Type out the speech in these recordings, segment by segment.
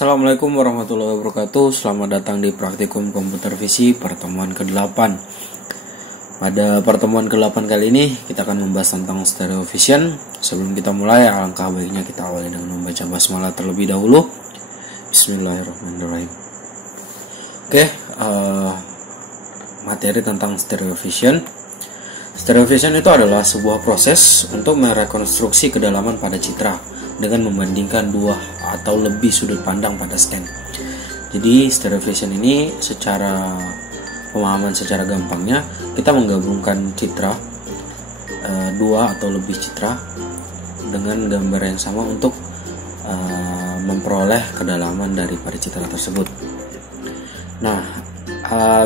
Assalamualaikum warahmatullahi wabarakatuh. Selamat datang di Praktikum Komputer Visi pertemuan ke-8. Pada pertemuan ke-8 kali ini kita akan membahas tentang stereo vision. Sebelum kita mulai, alangkah baiknya kita awali dengan membaca basmalah terlebih dahulu. Bismillahirrahmanirrahim. Materi tentang stereo vision. Stereo vision itu adalah sebuah proses untuk merekonstruksi kedalaman pada citra dengan membandingkan dua atau lebih sudut pandang pada scan. Jadi stereo vision ini secara pemahaman secara gampangnya, kita menggabungkan citra dua atau lebih citra dengan gambar yang sama untuk memperoleh kedalaman daripada citra tersebut. Nah,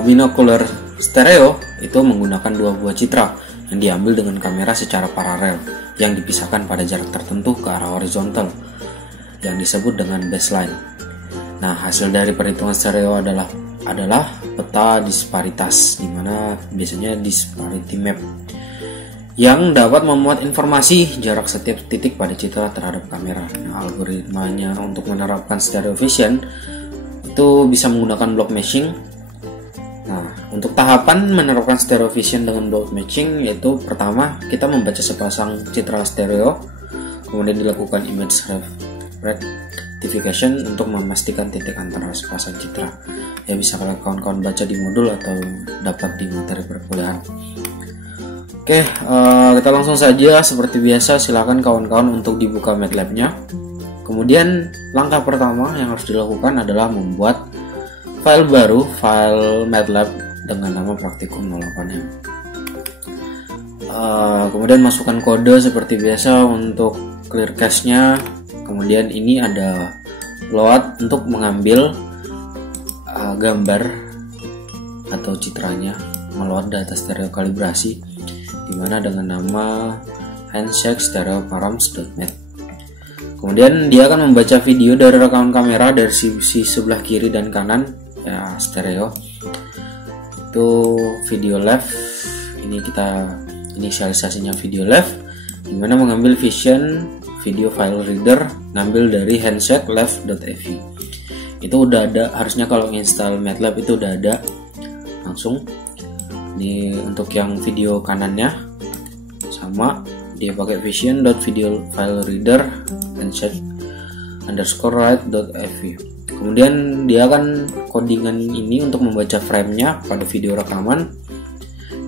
binocular stereo itu menggunakan dua buah citra yang diambil dengan kamera secara paralel yang dipisahkan pada jarak tertentu ke arah horizontal yang disebut dengan baseline. Nah, hasil dari perhitungan stereo adalah peta disparitas, di mana biasanya disparity map yang dapat memuat informasi jarak setiap titik pada citra terhadap kamera. Nah, algoritmanya untuk menerapkan stereo vision itu bisa menggunakan block matching. Nah, untuk tahapan menerapkan stereo vision dengan block matching yaitu pertama kita membaca sepasang citra stereo, kemudian dilakukan image rectification untuk memastikan titik antara sepasang citra. Ya, bisa kalian kawan-kawan baca di modul atau dapat di materi perkuliahan. Kita langsung saja seperti biasa, silakan kawan-kawan untuk dibuka MATLAB-nya. Kemudian langkah pertama yang harus dilakukan adalah membuat file baru, file MATLAB dengan nama praktikum 08-nya. Kemudian masukkan kode seperti biasa untuk clear cache-nya. Kemudian ini ada load untuk mengambil gambar atau citranya, meload data stereo kalibrasi, dimana dengan nama handshake stereo params.net. Kemudian dia akan membaca video dari rekaman kamera dari sisi sebelah kiri dan kanan, ya stereo. Itu video left. Ini kita inisialisasinya video left, dimana mengambil vision video file reader, ngambil dari handshake left.ev. Itu udah ada, harusnya kalau install MATLAB itu udah ada langsung. Ini untuk yang video kanannya sama, dia pakai vision.video file reader handshake _right.ev. Kemudian dia akan codingan ini untuk membaca frame-nya pada video rekaman,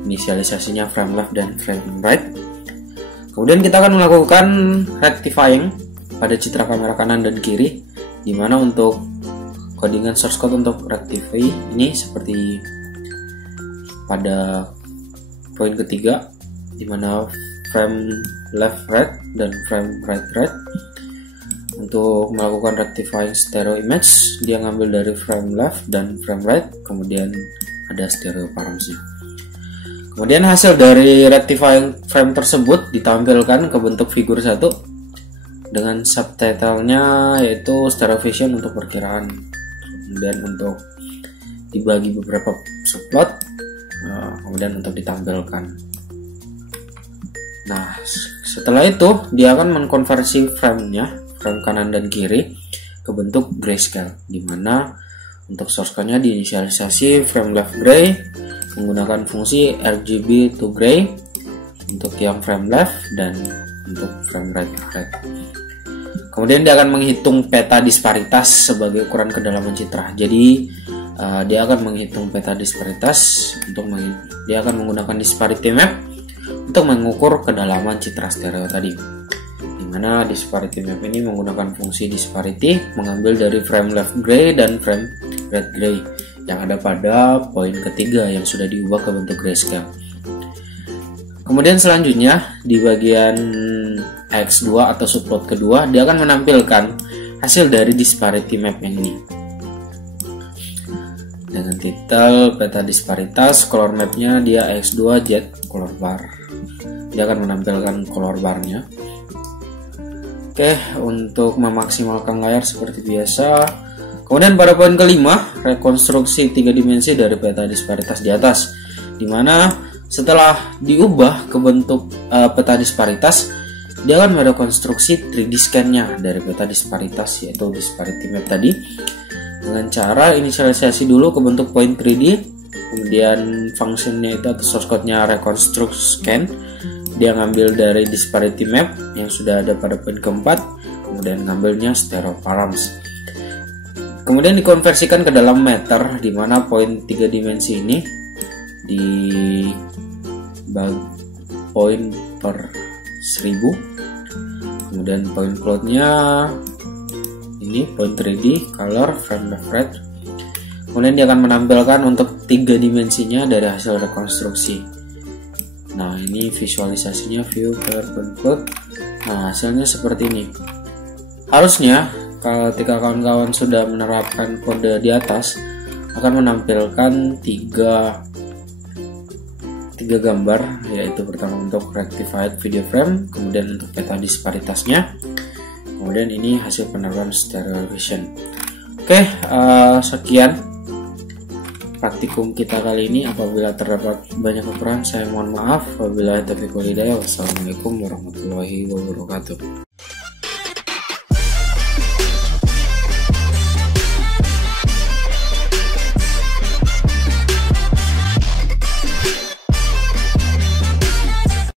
inisialisasinya frame left dan frame right. Kemudian kita akan melakukan rectifying pada citra kamera kanan dan kiri, dimana untuk codingan source code untuk rectify ini seperti pada poin ketiga, dimana frame left right dan frame right right. Untuk melakukan rectifying stereo image, dia ngambil dari frame left dan frame right, kemudian ada stereo params-nya. Kemudian hasil dari rectifying frame tersebut ditampilkan ke bentuk figur 1 dengan subtitlenya yaitu stereo vision untuk perkiraan. Kemudian untuk dibagi beberapa subplot, kemudian untuk ditampilkan. Nah, setelah itu dia akan mengkonversi frame-nya, frame kanan dan kiri, ke bentuk grayscale, dimana untuk source code-nya diinisialisasi frame left gray menggunakan fungsi RGB to gray untuk yang frame left dan untuk frame right red. Kemudian dia akan menghitung peta disparitas sebagai ukuran kedalaman citra. Jadi dia akan menghitung peta disparitas dia akan menggunakan disparity map untuk mengukur kedalaman citra stereo tadi. Dimana disparity map ini menggunakan fungsi disparity mengambil dari frame left gray dan frame red gray yang ada pada poin ketiga yang sudah diubah ke bentuk grayscale. Kemudian selanjutnya di bagian X2 atau subplot kedua, dia akan menampilkan hasil dari disparity map yang ini dengan titel peta disparitas. Color mapnya dia X2 jet color bar. Dia akan menampilkan color barnya. Untuk memaksimalkan layar seperti biasa. Kemudian pada poin kelima, rekonstruksi 3 dimensi dari peta disparitas di atas, dimana setelah diubah ke bentuk peta disparitas, dia akan merekonstruksi 3D scan-nya dari peta disparitas, yaitu disparity map tadi, dengan cara inisialisasi dulu ke bentuk point 3D, kemudian functionnya itu atau source code-nya reconstruct scan, dia ngambil dari disparity map yang sudah ada pada point keempat, kemudian ngambilnya stereo params, kemudian dikonversikan ke dalam meter, di mana point 3 dimensi ini di point per 1000, kemudian point cloud-nya ini point 3D, color, frame left, right. Kemudian dia akan menampilkan untuk 3 dimensinya dari hasil rekonstruksi. Nah, ini visualisasinya view per point cloud. Nah, hasilnya seperti ini. Harusnya ketika kawan-kawan sudah menerapkan kode di atas akan menampilkan tiga gambar, yaitu pertama untuk rectified video frame, kemudian untuk peta disparitasnya, kemudian ini hasil penerapan stereo vision. Oke, sekian praktikum kita kali ini. Apabila terdapat banyak kekurangan saya mohon maaf. Wabillahi taufiq wal hidayah. Wassalamualaikum warahmatullahi wabarakatuh.